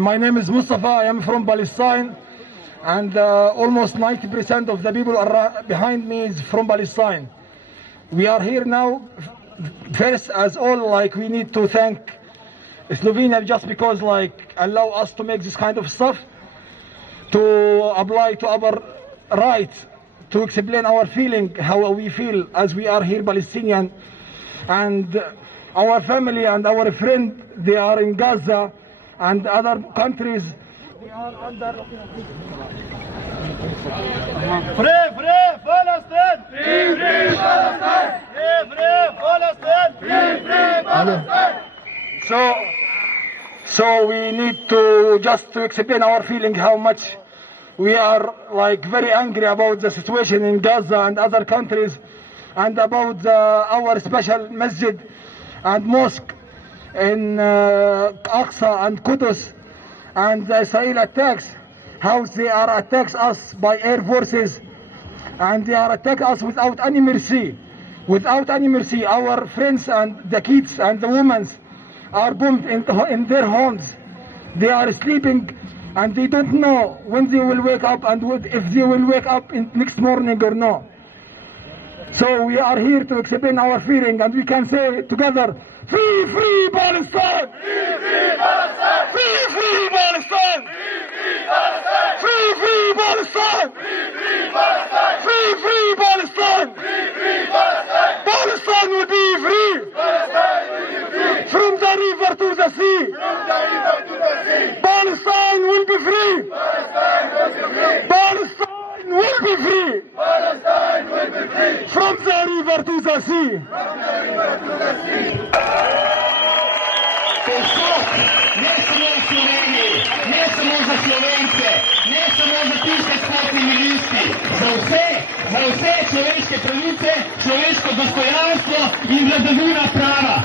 My name is Mustafa. I am from Palestine, and almost 90% of the people behind me is from Palestine. We are here now. First, as all, we need to thank Slovenia just because, allow us to make this kind of stuff, to apply to our right, to explain our feeling, how we feel as we are here Palestinian, and our family and our friend, they are in Gaza and other countries. They are under Free Palestine! Free Palestine! Free Palestine! Free Palestine! So we need to just to explain our feeling, how much we are very angry about the situation in Gaza and other countries, and about our special masjid and mosque in Aqsa and Qudus, and the Israel attacks, how they are attacks us by air forces, and they are attack us without any mercy. Without any mercy, our friends and the kids and the women are bombed in their homes. They are sleeping and they don't know when they will wake up and if they will wake up in next morning or no. So we are here to explain our feeling, and we can say together, free, free Palestine! Free Palestine! Free, free Palestine! Free Palestine! Free, free Palestine! Free Free, free Palestine! Palestine! Free Palestine! Palestine will be free! Palestine will be free! From the river to the sea! From the river to the sea! Palestine will be free! Palestine will be free! Palestine will be free! Palestine will be free! From the river to the sea! From the river to the sea! Ne samo v Sloveniji, ne samo za Slovence, ne samo za tiste s potnimi listi, za vse človeške pravice, človeško dostojanstvo in vladavina prava.